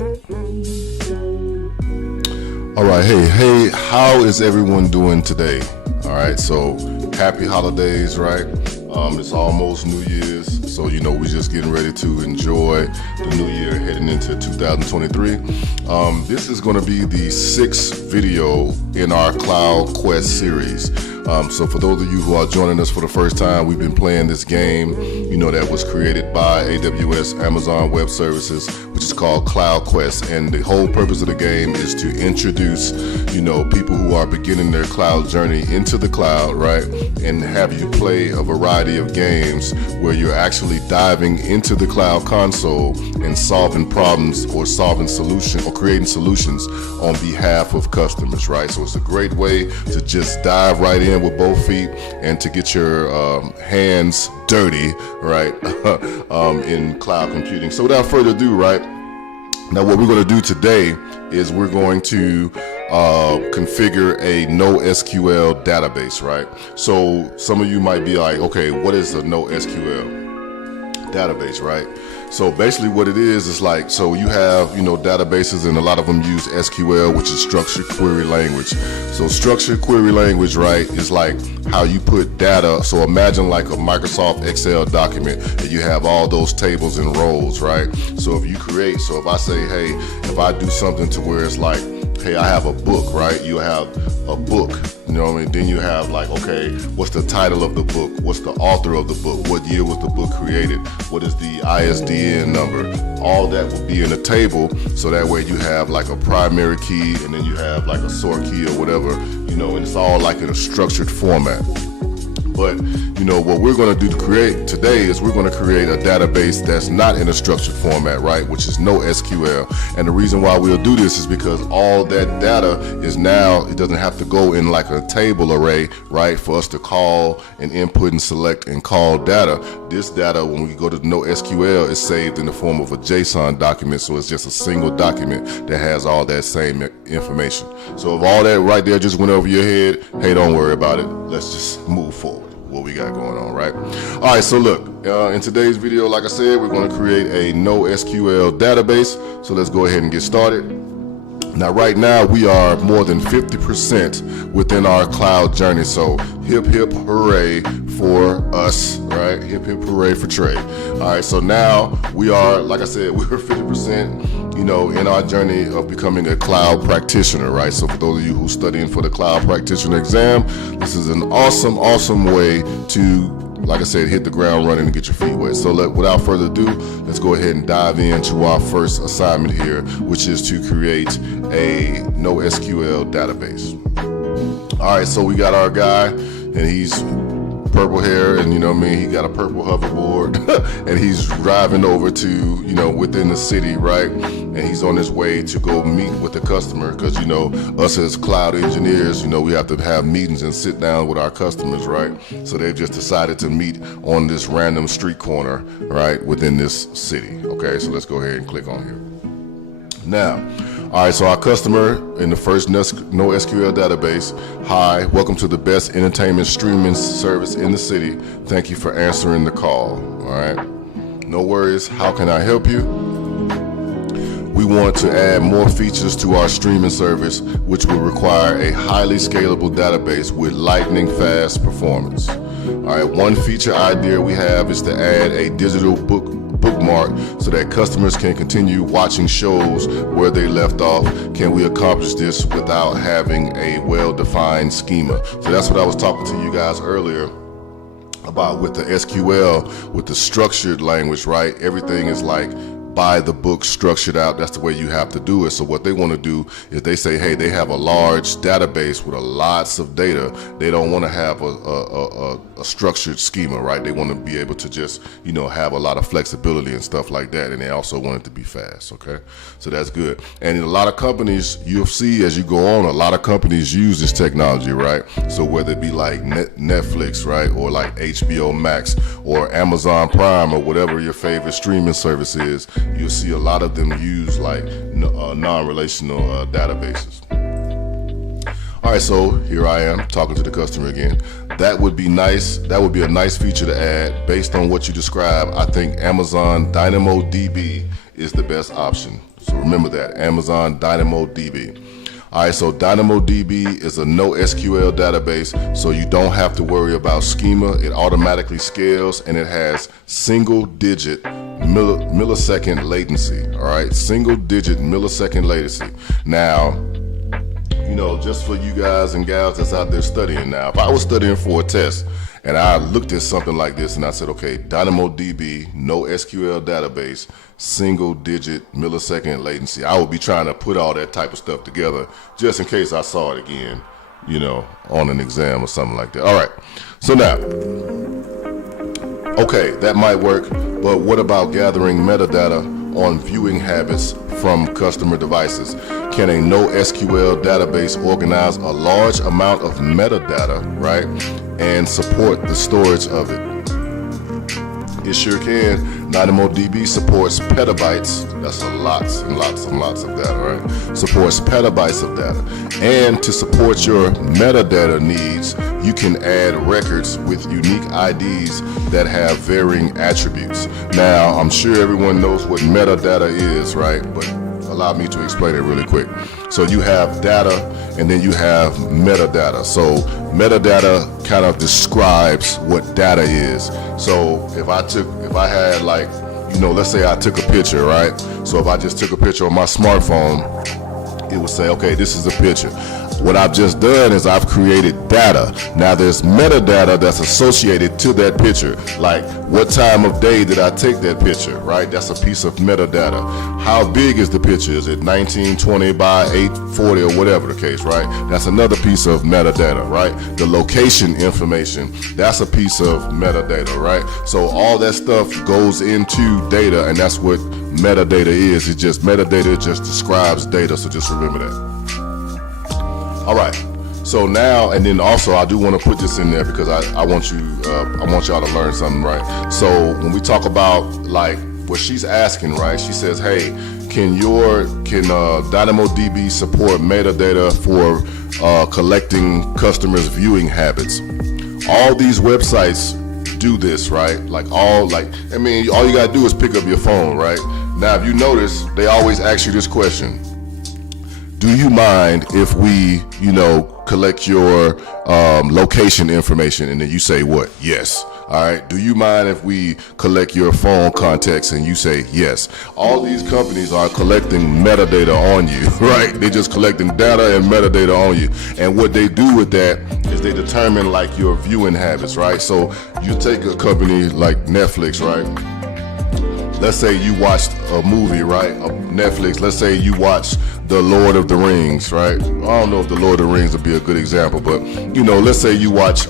All right, hey, how is everyone doing today? All right, so happy holidays, right? It's almost New Year's, so we're just getting ready to enjoy the new year heading into 2023. This is going to be the 6th video in our Cloud Quest series. So for those of you who are joining us for the first time, we've been playing this game, that was created by AWS, Amazon Web Services, which is called Cloud Quest. And the whole purpose of the game is to introduce, people who are beginning their cloud journey into the cloud, right? And have you play a variety of games where you're actually diving into the cloud console and solving problems or creating solutions on behalf of customers, right? So it's a great way to just dive right in with both feet and to get your hands dirty, right, in cloud computing. So without further ado, right, now what we're going to do today is we're going to configure a NoSQL database, right? So some of you might be like, okay, what is a NoSQL database, right? So basically what it is like, so you have, databases, and a lot of them use SQL, which is structured query language. So structured query language, right, is like how you put data. So imagine like a Microsoft Excel document and you have all those tables and rows, right? So if I say, hey, if I do something to where it's like, hey, I have a book, right? You have a book, Then you have like, okay, what's the title of the book? What's the author of the book? What year was the book created? What is the ISBN number? All that will be in a table, so that way you have like a primary key and then you have like a sort key or whatever, and it's all like in a structured format. But, what we're going to do to create today is we're going to create a database that's not in a structured format, right, which is NoSQL. And the reason why we'll do this is because all that data is now, it doesn't have to go in like a table array, right, for us to call and input and select and call data. This data, when we go to NoSQL, is saved in the form of a JSON document, so it's just a single document that has all that same information. So if all that right there just went over your head, hey, don't worry about it. Let's just move forward. What we got going on, right? All right, so look, in today's video, like I said, we're going to create a NoSQL database. So let's go ahead and get started. Now, right now, we are more than 50% within our cloud journey. So hip, hip, hooray for us, right? Hip, hip, hooray for Trey. All right, so now we are, like I said, we're 50%, in our journey of becoming a cloud practitioner, right? So for those of you who are studying for the cloud practitioner exam, this is an awesome, awesome way to, like I said, hit the ground running and get your feet wet. So without further ado, let's go ahead and dive into our first assignment here, which is to create a NoSQL database. All right, so we got our guy, and he's purple hair, and he got a purple hoverboard, and he's driving over to, within the city, right? And he's on his way to go meet with the customer, because, us as cloud engineers, we have to have meetings and sit down with our customers, right? So they've just decided to meet on this random street corner, right, within this city. Okay, so let's go ahead and click on here. Now, all right, so our customer in the first NoSQL database, hi, welcome to the best entertainment streaming service in the city. Thank you for answering the call. All right, no worries. How can I help you? We want to add more features to our streaming service, which will require a highly scalable database with lightning fast performance. All right, one feature idea we have is to add a digital bookmark so that customers can continue watching shows where they left off. Can we accomplish this without having a well-defined schema? So that's what I was talking to you guys earlier about with the SQL, with the structured language, right? Everything is like by the book, structured out. That's the way you have to do it. So what they want to do is they say, hey, they have a large database with lots of data. They don't want to have a structured schema, right? They want to be able to just, have a lot of flexibility and stuff like that. And they also want it to be fast, okay? So that's good. And in a lot of companies, you'll see as you go on, a lot of companies use this technology, right? So whether it be like Netflix, right? Or like HBO Max or Amazon Prime or whatever your favorite streaming service is, you'll see a lot of them use like non-relational databases. All right, so here I am talking to the customer again. That would be nice. That would be a nice feature to add. Based on what you described, I think Amazon DynamoDB is the best option. So Remember that, Amazon DynamoDB. All right, so DynamoDB is a NoSQL database, so you don't have to worry about schema. It automatically scales, and it has single-digit millisecond latency. All right, single-digit millisecond latency. Now, just for you guys and gals that's out there studying now, if I was studying for a test and I looked at something like this and I said, okay, DynamoDB, NoSQL database, single-digit millisecond latency, I would be trying to put all that type of stuff together just in case I saw it again, on an exam or something like that. All right, so now, okay, that might work, but what about gathering metadata on viewing habits from customer devices? Can a NoSQL database organize a large amount of metadata, right, and support the storage of it? It sure can. DynamoDB supports petabytes. That's lots and lots and lots of data, right? Supports petabytes of data. And to support your metadata needs, you can add records with unique IDs that have varying attributes. Now, I'm sure everyone knows what metadata is, right? But allow me to explain it really quick. So you have data and then you have metadata. So metadata kind of describes what data is. So if I had let's say I took a picture, right? So if I just took a picture on my smartphone, it would say, okay, this is a picture. What I've just done is I've created data. Now there's metadata that's associated to that picture, like what time of day did I take that picture, right? That's a piece of metadata. How big is the picture? Is it 1920 by 840 or whatever the case, right? That's another piece of metadata, right? The location information, that's a piece of metadata, right? So all that stuff goes into data, and that's what metadata is. It's just metadata just describes data, so just remember that. All right, so now, and then also I do want to put this in there because I want y'all to learn something, right? So when we talk about what she's asking, right? She says, hey, can DynamoDB support metadata for collecting customers' viewing habits? All these websites do this, right? All you gotta do is pick up your phone, right? Now, if you notice, they always ask you this question: do you mind if we, collect your location information? And then you say what? Yes. All right. Do you mind if we collect your phone contacts? And you say yes. All these companies are collecting metadata on you, right? They're just collecting data and metadata on you. And what they do with that is they determine your viewing habits, right? So you take a company like Netflix, right? Let's say you watched a movie, right? Netflix. Let's say you watched The Lord of the Rings, right? I don't know if The Lord of the Rings would be a good example, but let's say you watched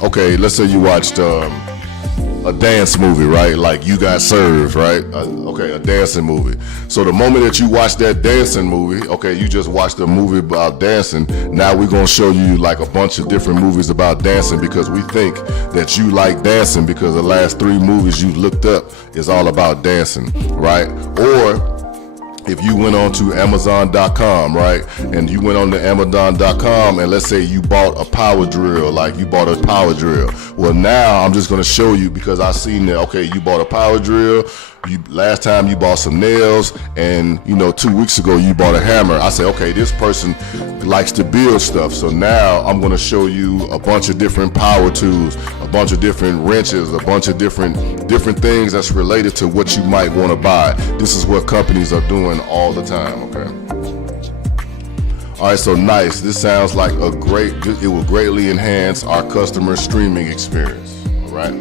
a dance movie, right? Like You Got Served, right? A dancing movie. So the moment that you watch that dancing movie, okay, you just watched a movie about dancing. Now we're gonna show you a bunch of different movies about dancing because we think that you like dancing because the last 3 movies you looked up is all about dancing, right? Or if you went on to Amazon.com, right, and you went on to Amazon.com and let's say you bought a power drill, well, now I'm just going to show you because I seen that, okay, you bought a power drill, last time you bought some nails, and 2 weeks ago you bought a hammer. I say, okay, this person likes to build stuff, so now I'm going to show you a bunch of different power tools, a bunch of different wrenches, a bunch of different things that's related to what you might want to buy. This is what companies are doing all the time, okay? All right, so nice. This sounds like it will greatly enhance our customer streaming experience, all right?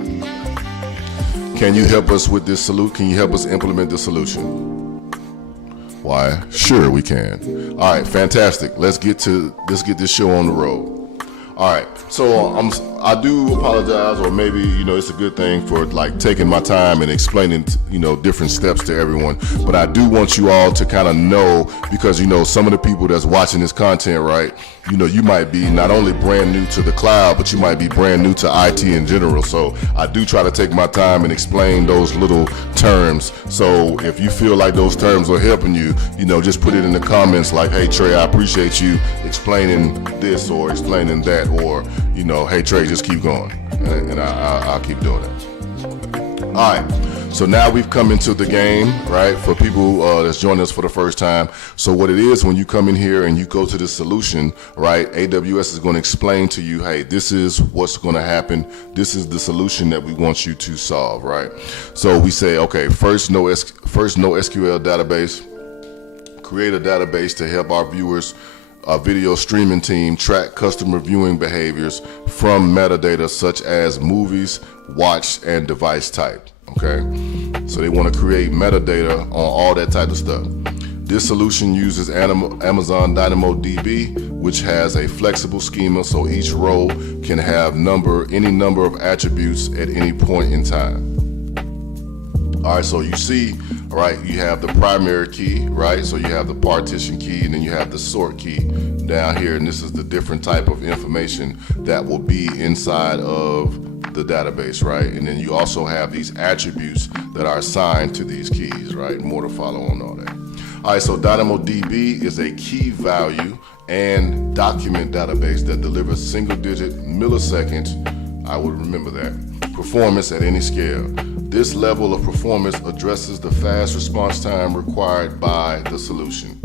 Can you help us with this solution? Can you help us implement the solution? Why? Sure, we can. All right, fantastic. Let's get this show on the road. All right, so I do apologize, or maybe it's a good thing for taking my time and explaining different steps to everyone. But I do want you all to kind of know, because some of the people that's watching this content, right? You might be not only brand new to the cloud, but you might be brand new to IT in general. So I do try to take my time and explain those little terms. So if you feel like those terms are helping you, just put it in the comments like, hey Trey, I appreciate you explaining this or explaining that, or hey Trey, just keep going, and I'll keep doing it. All right. So now we've come into the game, right? For people that's joining us for the first time. So what it is, when you come in here and you go to the solution, right? AWS is going to explain to you, hey, this is what's going to happen. This is the solution that we want you to solve, right? So we say, okay, first NoSQL database. Create a database to help our viewers, video streaming team track customer viewing behaviors from metadata such as movies, watched, and device type. Okay, so they want to create metadata on all that type of stuff. This solution uses Amazon DynamoDB, which has a flexible schema, so each role can have any number of attributes at any point in time. All right, so you see, all right, you have the primary key, right? So you have the partition key, and then you have the sort key down here, and this is the different type of information that will be inside of the database, right? And then you also have these attributes that are assigned to these keys, right? More to follow on all that. All right, so DynamoDB is a key value and document database that delivers single-digit millisecond, I would remember that, performance at any scale. This level of performance addresses the fast response time required by the solution.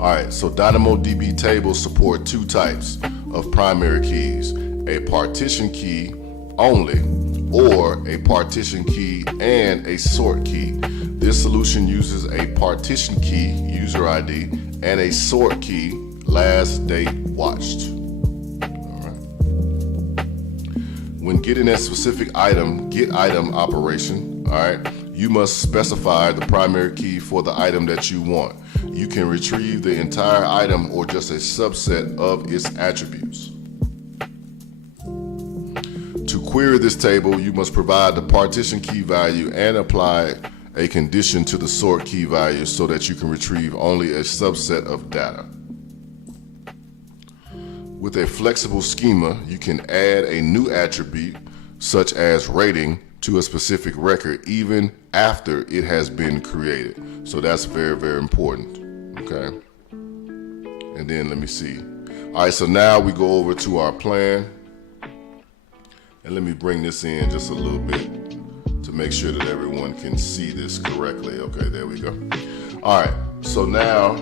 All right, so DynamoDB tables support two types of primary keys, a partition key only, or a partition key and a sort key. This solution uses a partition key, user ID, and a sort key, last date watched. When getting a specific item, get item operation, all right, you must specify the primary key for the item that you want. You can retrieve the entire item or just a subset of its attributes. To query this table, you must provide the partition key value and apply a condition to the sort key value so that you can retrieve only a subset of data. With a flexible schema, you can add a new attribute, such as rating, to a specific record even after it has been created. So that's very, very important, okay? And then let me see. All right, so now we go over to our plan. And let me bring this in just a little bit to make sure that everyone can see this correctly. Okay, there we go. All right, so now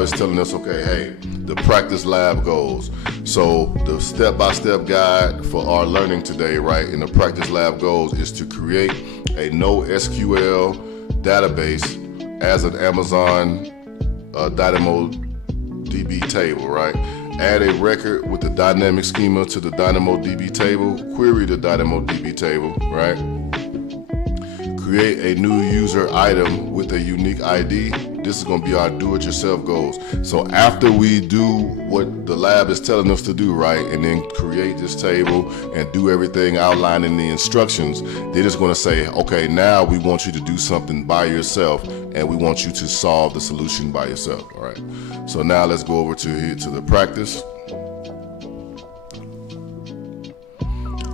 it's telling us, okay, hey, the practice lab goals. So the step-by-step guide for our learning today, right, in the practice lab goals is to create a NoSQL database as an Amazon DynamoDB table, right? Add a record with the dynamic schema to the DynamoDB table, query the DynamoDB table, right? Create a new user item with a unique ID. This is going to be our do-it-yourself goals. So after we do what the lab is telling us to do, right, and then create this table and do everything outlined in the instructions, they're just going to say, okay, now we want you to do something by yourself, and we want you to solve the solution by yourself. All right. So now let's go over to here to the practice.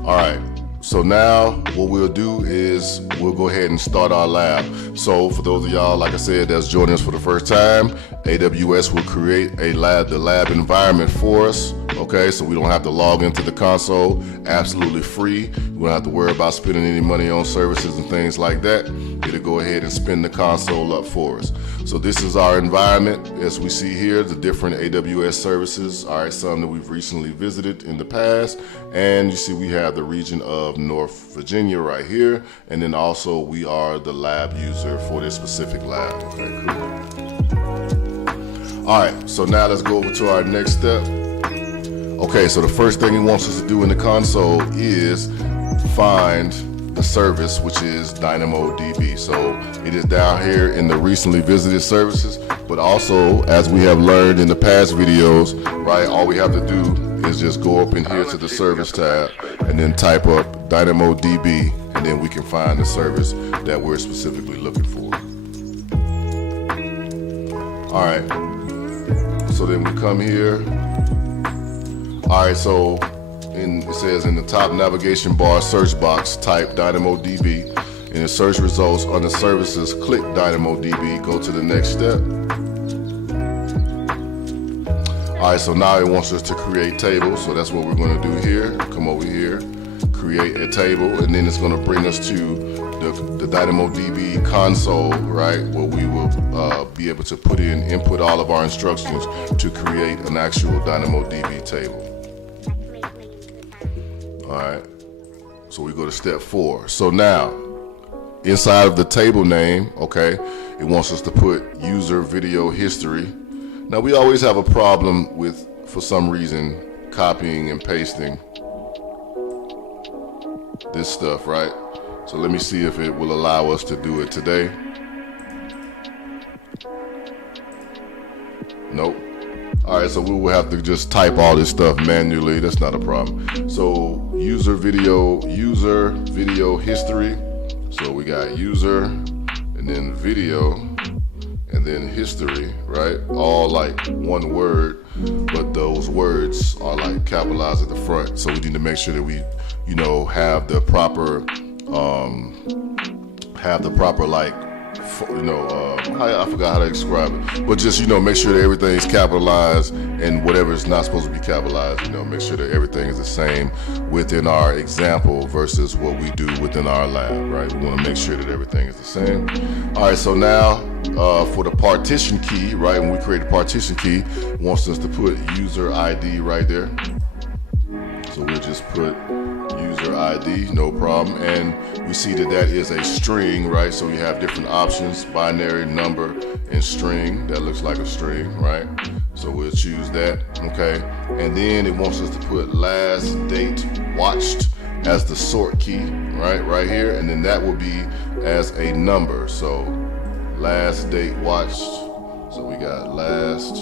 All right. So now what we'll do is we'll go ahead and start our lab. So for those of y'all, like I said, that's joining us for the first time, AWS will create the lab environment for us. Okay, so we don't have to log into the console, absolutely free. We don't have to worry about spending any money on services and things like that. It'll go ahead and spin the console up for us. So this is our environment. As we see here, the different AWS services, all right, some that we've recently visited in the past. And you see we have the region of North Virginia right here. And then also we are the lab user for this specific lab. Okay, cool. All right, so now let's go over to our next step. Okay, so the first thing he wants us to do in the console is find the service, which is DynamoDB. So it is down here in the recently visited services, but also, as we have learned in the past videos, right, all we have to do is just go up in here to the service tab and then type up DynamoDB, and then we can find the service that we're specifically looking for. All right, so then we come here. All right, so it says in the top navigation bar search box, type DynamoDB. In the search results under services, click DynamoDB, go to the next step. All right, so now it wants us to create tables, so that's what we're going to do here. Come over here, create a table, and then it's going to bring us to the DynamoDB console, right, where we will be able to input all of our instructions to create an actual DynamoDB table. All right, so we go to step 4. So now, inside of the table name, okay, it wants us to put user video history. Now we always have a problem with, for some reason, copying and pasting this stuff, right? So let me see if it will allow us to do it today. Nope. All right, so we will have to just type all this stuff manually. That's not a problem. So user video history. So we got user and then video and then history, right? All like one word, but those words are like capitalized at the front. So we need to make sure that we, you know, have the proper like, you know, I forgot how to describe it, but just, you know, make sure that everything is capitalized, and whatever is not supposed to be capitalized, you know, make sure that everything is the same within our example versus what we do within our lab, right? We want to make sure that everything is the same. All right, so now for the partition key, right, when we create a partition key, it wants us to put user ID right there. So we'll just put user ID, no problem, and we see that that is a string, right? So we have different options: binary, number, and string. That looks like a string, right? So we'll choose that, okay? And then it wants us to put last date watched as the sort key, right here, and then that will be as a number. So last date watched. So we got last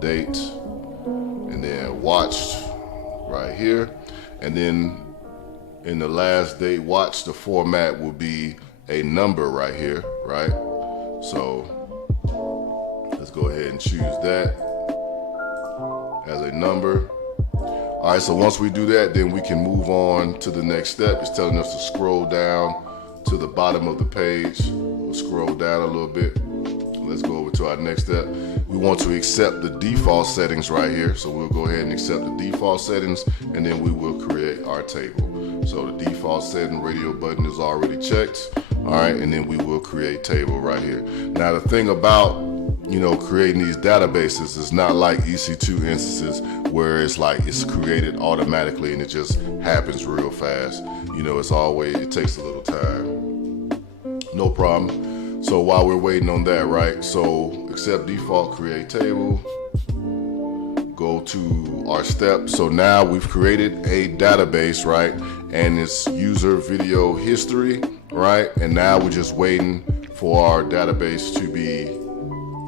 date, and then watched right here, and then in the last date watched, the format will be a number right here, right? So let's go ahead and choose that as a number. All right, so once we do that, then we can move on to the next step. It's telling us to scroll down to the bottom of the page. We'll scroll down a little bit. Let's go over to our next step. We want to accept the default settings right here. So we'll go ahead and accept the default settings, and then we will create our table. So the default setting radio button is already checked. All right, and then we will create table right here. Now the thing about, you know, creating these databases is not like EC2 instances where it's like it's created automatically and it just happens real fast. You know, it takes a little time. No problem. So while we're waiting on that, right? So accept default, create table, go to our step. So now we've created a database, right? And it's user video history, right? And now we're just waiting for our database to be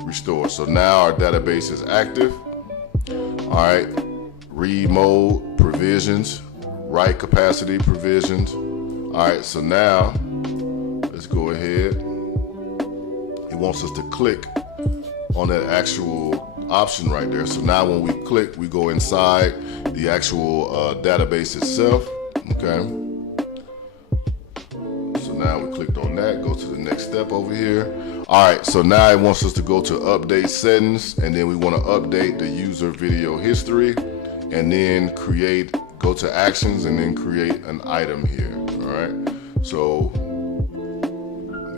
restored. So now our database is active. All right, read mode provisions, write capacity provisions. All right, so now let's go ahead. It wants us to click on that actual option right there. So now when we click, we go inside the actual database itself, okay? So now we clicked on that, go to the next step over here. All right, so now it wants us to go to update settings, and then we want to update the user video history, and then go to actions, and then create an item here, all right? So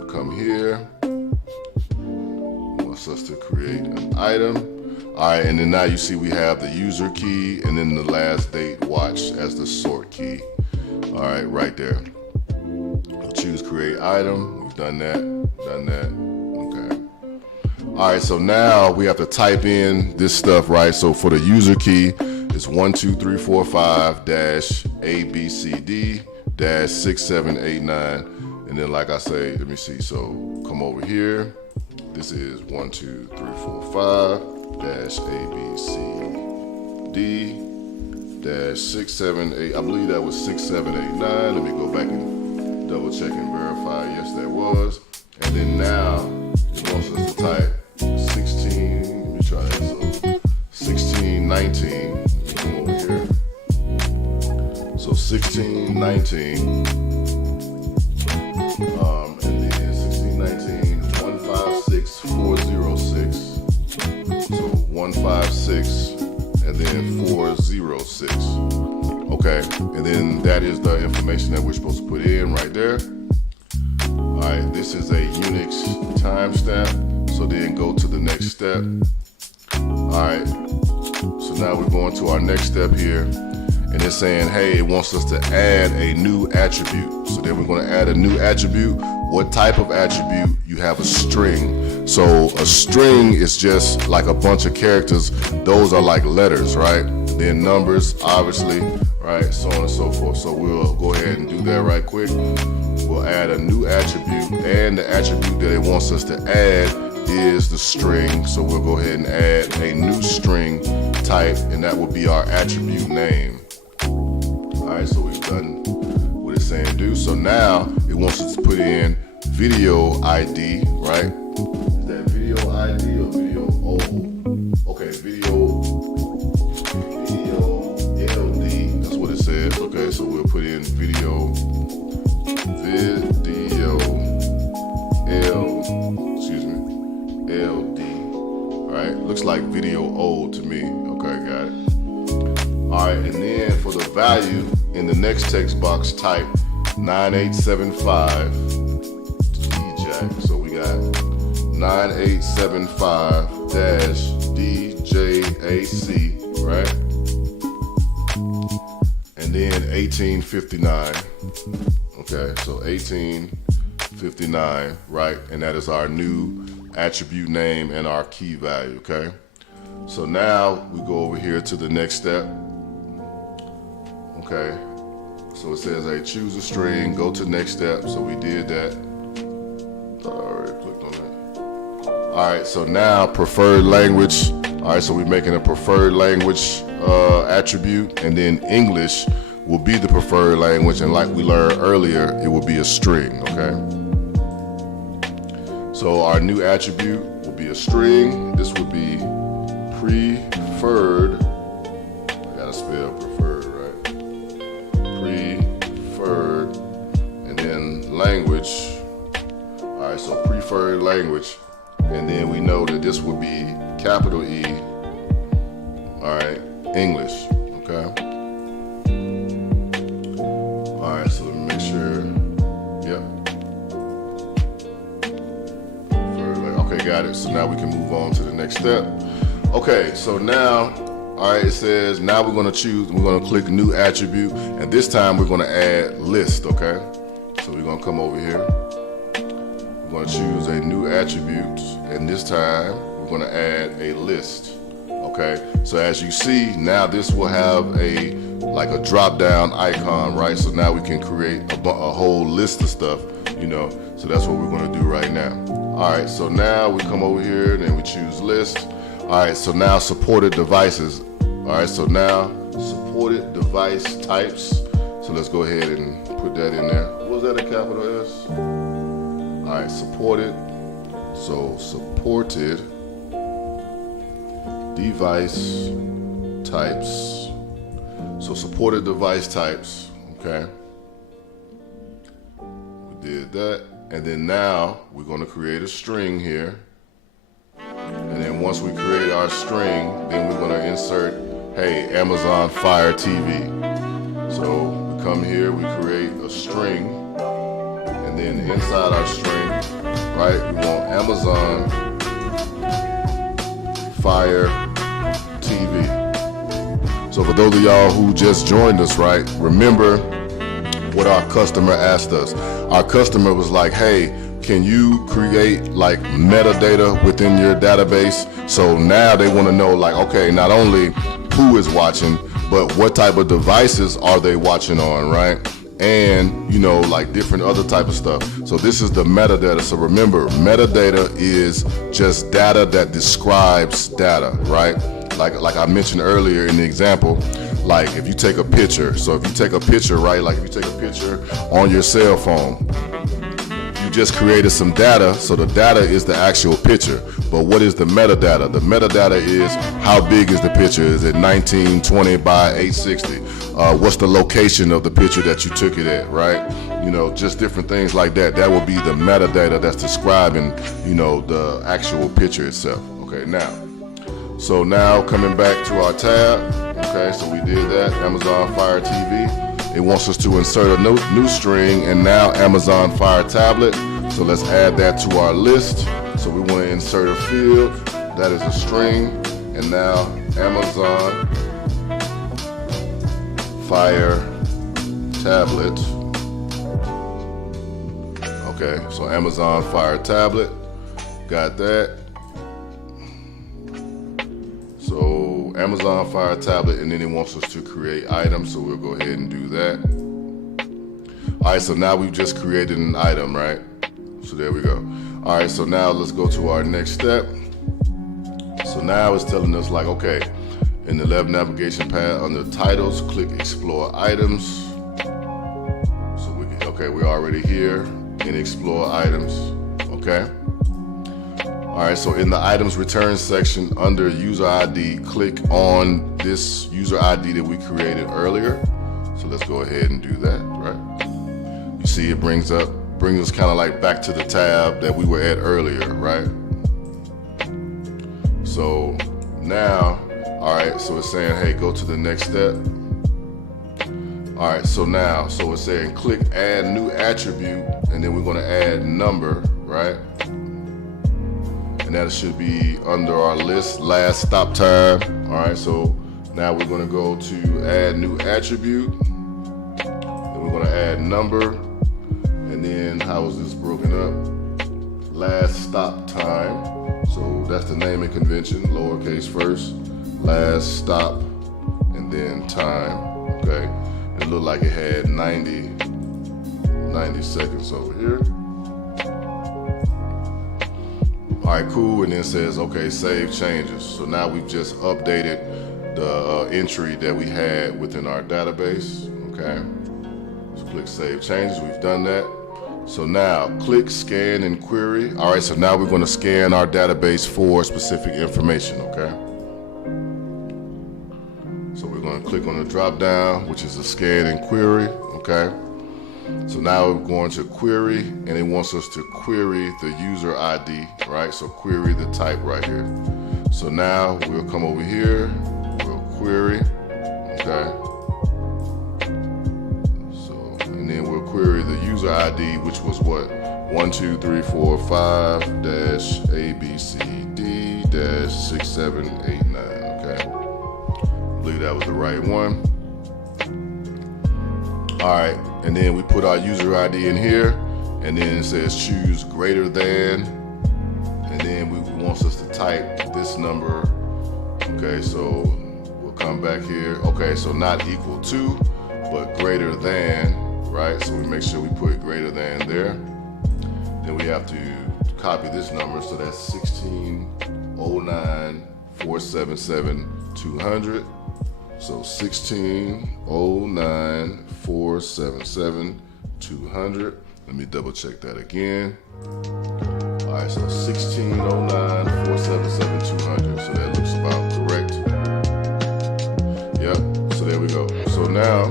we come here. Us to create an item. All right, and then now you see we have the user key and then the last date watched as the sort key. All right, right there. We'll choose create item. We've done that, okay. All right, so now we have to type in this stuff, right? So for the user key, it's 12345-ABCD-6789, and then like I say, let me see, so come over here. This is 12345-ABCD-678. I believe that was 6789. Let me go back and double check and verify. Yes, that was. And then now it wants us to type 16. Let me try that. So 1619. Come over here. So 1619. And then 1619. 156406. 6 and then 406. Okay, and then that is the information that we're supposed to put in right there. All right, this is a Unix timestamp. So then go to the next step. All right, so now we're going to our next step here. And it's saying, hey, it wants us to add a new attribute. So then we're going to add a new attribute. What type of attribute? You have a string. So a string is just like a bunch of characters. Those are like letters, right? Then numbers, obviously, right? So on and so forth. So we'll go ahead and do that right quick. We'll add a new attribute, and the attribute that it wants us to add is the string. So we'll go ahead and add a new string type, and that will be our attribute name. Alright, so we've done what it's saying do. So now it wants us to put in video ID, right? Is that video ID or video O? Okay, video LD, that's what it says. Okay, so we'll put in video LD. Alright, looks like video O to me. Okay, got it. Alright, and then for the value in the next text box, type 9875 DJAC. So we got 9875-DJAC, right? And then 1859. Okay, so 1859, right? And that is our new attribute name and our key value, okay? So now we go over here to the next step. Okay, so it says, hey, choose a string, go to next step. So we did that. Thought I already clicked on that. All right, so now preferred language. All right, so we're making a preferred language attribute, and then English will be the preferred language, and like we learned earlier, it will be a string, okay? So our new attribute will be a string. This would be preferred. I gotta spell preferred, right? Preferred, and then language. All right, so preferred language, and then we know that this would be capital E. All right, English, okay? All right, so let me make sure. Yep. Okay, got it. So now we can move on to the next step. Okay, so now, all right, it says now we're going to click new attribute, and this time we're going to add list, okay? So we're going to come over here. We're going to choose a new attribute, and this time we're going to add a list, okay? So as you see, now this will have like a drop down icon, right? So now we can create a whole list of stuff, you know? So that's what we're going to do right now. All right, so now we come over here and then we choose list. All right, so now supported devices. All right, so now supported device types. So let's go ahead and put that in there. Was that a capital S? All right, supported. So supported device types. So supported device types, okay? We did that. And then now we're going to create a string here. And then once we create our string, then we're going to insert, hey, Amazon Fire TV. So we come here, we create a string, and then inside our string, right, we want Amazon Fire TV. So for those of y'all who just joined us, right, remember what our customer asked us. Our customer was like, hey, can you create like metadata within your database? So now they want to know, like, okay, not only who is watching, but what type of devices are they watching on, right? And, you know, like different other type of stuff. So this is the metadata. So remember, metadata is just data that describes data, right? Like I mentioned earlier in the example, like if you take a picture, so if you take a picture, right, like if you take a picture on your cell phone, you just created some data, so the data is the actual picture. But what is the metadata? The metadata is how big is the picture? Is it 1920 by 860? What's the location of the picture that you took it at, right? You know, just different things like that. That will be the metadata that's describing, you know, the actual picture itself. Okay, now, So now coming back to our tab, okay, so we did that, Amazon Fire TV. It wants us to insert a new string, and now Amazon Fire Tablet. So let's add that to our list. So we want to insert a field, that is a string, and now Amazon Fire Tablet. Okay, so Amazon Fire Tablet, got that. So Amazon Fire Tablet, and then it wants us to create items, so we'll go ahead and do that. All right, so now we've just created an item, right? So there we go. All right, so now let's go to our next step. So now it's telling us like, okay, in the left navigation pad under titles, click explore items. So we're already here in explore items, okay? All right, so in the items return section under user ID, click on this user ID that we created earlier. So let's go ahead and do that, right? You see it brings us kind of like back to the tab that we were at earlier, right? So now, all right, so it's saying, hey, go to the next step. All right, so now, so it's saying click add new attribute, and then we're gonna add number, right? And that should be under our list, last stop time. All right, so now we're gonna go to add new attribute, and we're gonna add number, and then how is this broken up? Last stop time. So that's the naming convention, lowercase first, last stop, and then time, okay? It looked like it had 90 seconds over here. All right, cool, and then it says, okay, save changes. So now we've just updated the entry that we had within our database, okay? So click save changes, we've done that. So now click scan and query. All right, so now we're gonna scan our database for specific information, okay? So we're gonna click on the drop down, which is a scan and query, okay? So now we're going to query, and it wants us to query the user ID, right? So query the type right here. So now we'll come over here, we'll query, okay? So, and then we'll query the user ID, which was what? 12345-ABCD-6789, okay? I believe that was the right one. All right, and then we put our user ID in here, and then it says choose greater than, and then we wants us to type this number. Okay, so we'll come back here. Okay, so not equal to, but greater than, right? So we make sure we put greater than there. Then we have to copy this number, so that's 1609477200. So 1609477200. Let me double check that again. All right, so 1609477200. So that looks about correct. Yep, so there we go. So now,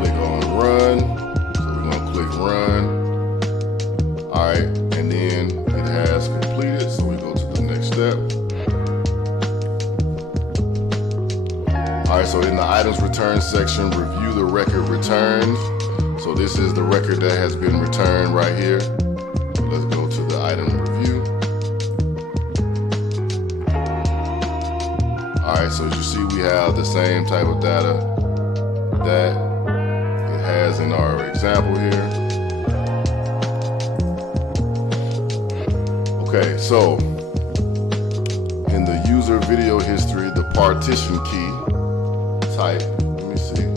click on run. So we're gonna click run. All right, and then it has completed. So we go to the next step. All right, so in the items return section, review the record returned. So this is the record that has been returned right here. So let's go to the item review. All right, so as you see, we have the same type of data that it has in our example here. Okay, so in the user video history, the partition key type, let me see.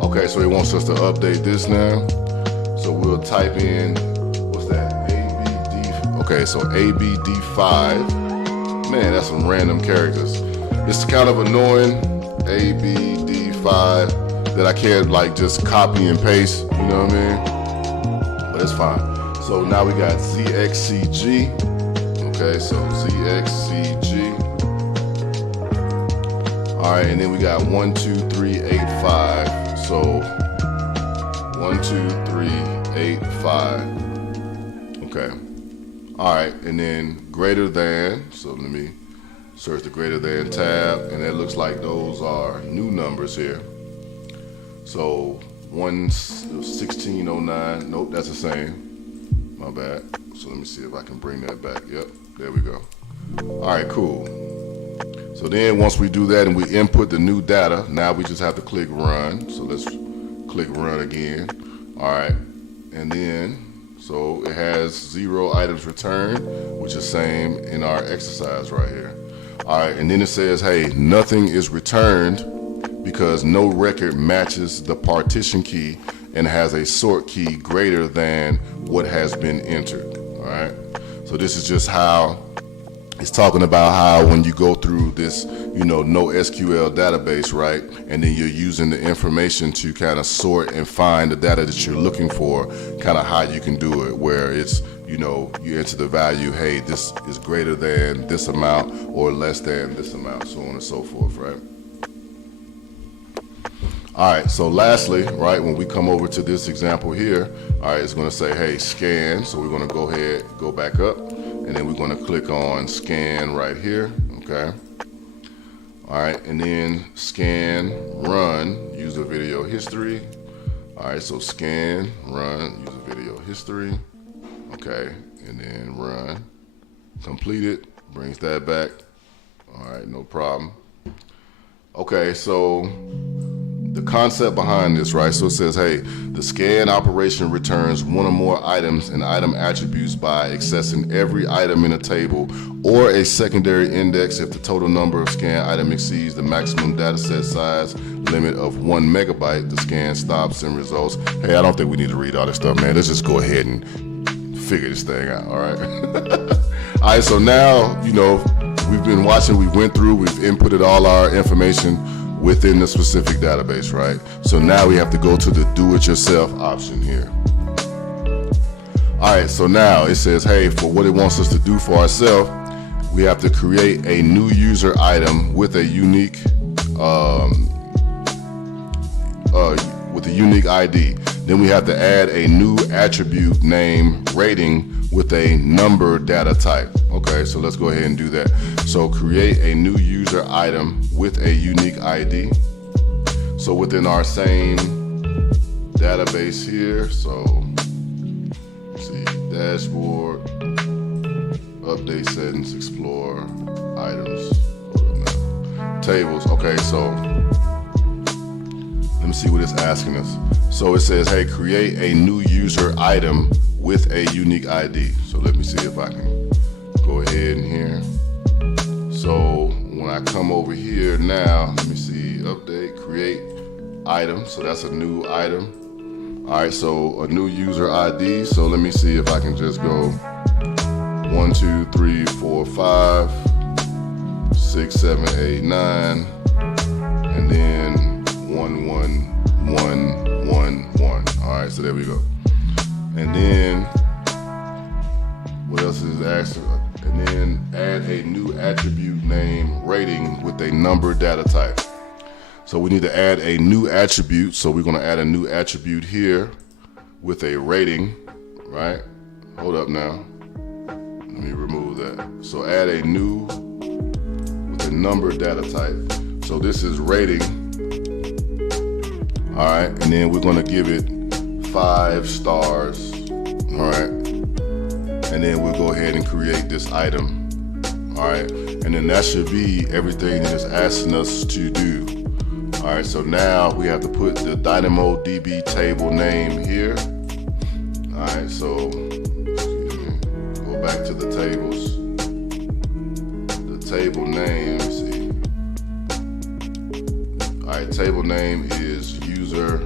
Okay, so it wants us to update this now. So we'll type in, what's that, ABD, okay, so ABD5. Man, that's some random characters. It's kind of annoying, ABD5, that I can't like just copy and paste, you know what I mean? But it's fine. So now we got ZXCG. Okay, so ZXCG. All right, and then we got 12385. So 12385. Okay. All right, and then greater than, so let me search the greater than tab, and it looks like those are new numbers here. So 1609, nope, that's the same, my bad. So let me see if I can bring that back. Yep, there we go. All right, cool. So then once we do that and we input the new data, now we just have to click run. So let's click run again. All right, and then, so it has 0 items returned, which is same in our exercise right here. All right, and then it says, hey, nothing is returned because no record matches the partition key and has a sort key greater than what has been entered. All right, so this is just how it's talking about how when you go through this, NoSQL database, right, and then you're using the information to kind of sort and find the data that you're looking for, kind of how you can do it, where it's, you enter the value, hey, this is greater than this amount or less than this amount, so on and so forth, right? All right, so lastly, right, when we come over to this example here, all right, it's going to say, hey, scan. So we're going to go ahead, go back up, and then we're going to click on scan right here, okay? All right, and then scan, run, user video history. All right, so scan, run, user video history, okay, and then run, complete it, brings that back. All right, no problem. Okay, so the concept behind this, right? So it says, hey, the scan operation returns one or more items and item attributes by accessing every item in a table or a secondary index if the total number of scan items exceeds the maximum dataset size limit of 1 megabyte. The scan stops and results. Hey, I don't think we need to read all this stuff, man. Let's just go ahead and figure this thing out, all right? All right, so now, we've been watching, we went through, we've inputted all our information within the specific database, right? So now we have to go to the do-it-yourself option here. All right, so now it says, hey, for what it wants us to do for ourselves, we have to create a new user item with a unique ID. Then we have to add a new attribute name rating with a number data type. Okay, so let's go ahead and do that. So create a new user item with a unique ID. So within our same database here, so let's see, dashboard, update settings, explore, items, tables. Okay, so let me see what it's asking us. So it says, hey, create a new user item with a unique ID. So let me see if I can go ahead in here. So when I come over here now, let me see, update, create item. So that's a new item. All right, so a new user ID. So let me see if I can just go 1, 2, 3, 4, 5, 6, 7, 8, 9, and then 1, 1, 1, 1, 1. All right, so there we go. And then what else is asking? And then add a new attribute name rating with a number data type. So we need to add a new attribute. So we're going to add a new attribute here with a rating, right? Hold up now. Let me remove that. So add a new with a number data type. So this is rating. All right, and then we're going to give it 5 stars. All right, and then we'll go ahead and create this item. All right, and then that should be everything that it's asking us to do. All right, so now we have to put the DynamoDB table name here. All right, so excuse me, go back to the tables. The table name, let's see. All right, table name is user.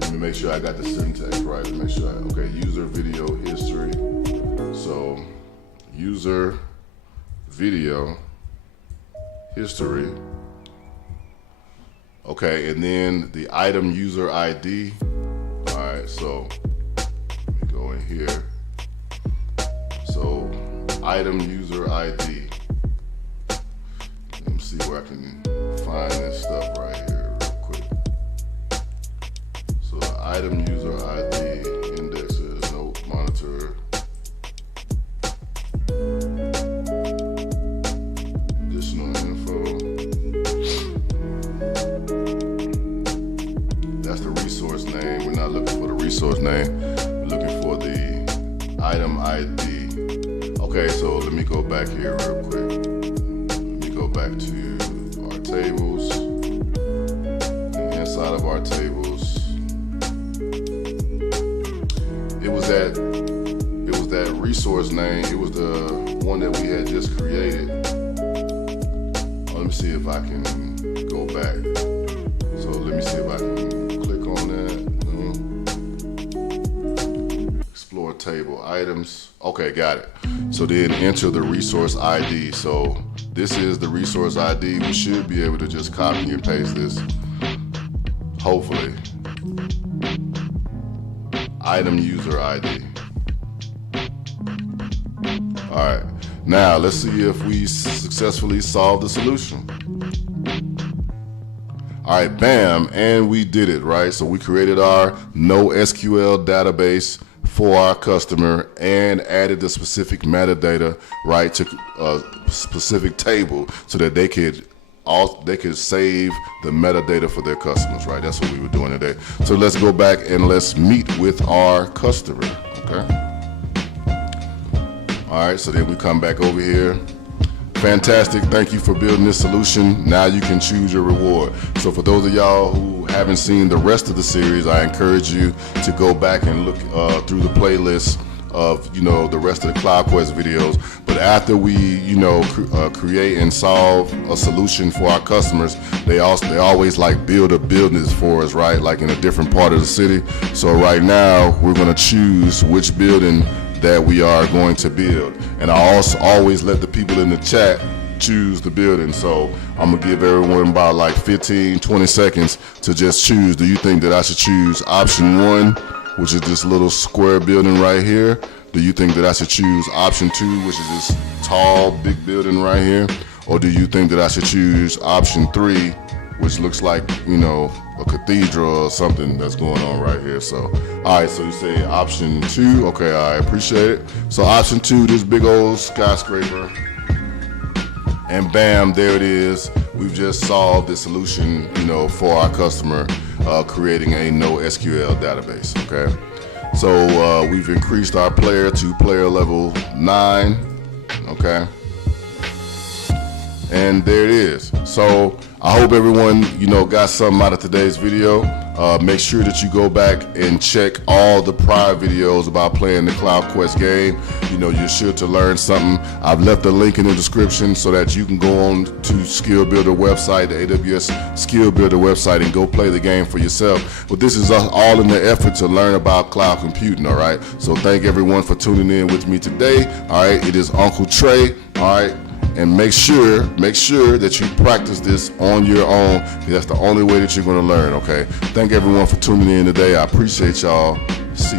Let me make sure I got the syntax right. Make sure okay, user video history. So user video history. Okay, and then the item user ID. All right, so let me go in here. So item user ID. Let me see where I can find this stuff right here real quick. So the item user ID indexes, nope, monitor. resource name. We're not looking for the resource name. We're looking for the item ID. Okay, so let me go back here real quick. Let me go back to our tables. And inside of our tables, it was that resource name. It was the one that we had just created. Let me see if I can go back. So let me see if I can click on that. Explore table items. Okay, got it. So then enter the resource ID. So this is the resource ID. We should be able to just copy and paste this. Hopefully. Item user ID. All right. Now let's see if we successfully solved the solution. All right, bam, and we did it, right? So we created our NoSQL database for our customer and added the specific metadata, right, to a specific table so that they could save the metadata for their customers, right? That's what we were doing today. So let's go back and let's meet with our customer, okay? All right, so then we come back over here. Fantastic, thank you for building this solution. Now you can choose your reward. So for those of y'all who haven't seen the rest of the series, I encourage you to go back and look through the playlist of, the rest of the Cloud Quest videos. But after we, create and solve a solution for our customers, they always like build a business for us, right? Like in a different part of the city. So right now we're gonna choose which building that we are going to build. And I also always let the people in the chat choose the building. So I'm gonna give everyone about like 15-20 seconds to just choose. Do you think that I should choose option 1, which is this little square building right here? Do you think that I should choose option 2, which is this tall, big building right here? Or do you think that I should choose option 3, which looks like, a cathedral or something that's going on right here? So, all right, so you say option 2. Okay, I appreciate it. So option 2, this big old skyscraper. And bam, there it is. We've just solved the solution, for our customer, creating a NoSQL database, okay? So we've increased our player to player level 9, okay? And there it is. So I hope everyone, got something out of today's video. Make sure that you go back and check all the prior videos about playing the Cloud Quest game. You're sure to learn something. I've left a link in the description so that you can go on to Skill Builder website, the AWS Skill Builder website, and go play the game for yourself. But this is all in the effort to learn about cloud computing, all right? So thank everyone for tuning in with me today, all right? It is Uncle Trey, all right? And make sure that you practice this on your own, because that's the only way that you're going to learn, okay? Thank everyone for tuning in today. I appreciate y'all. See you.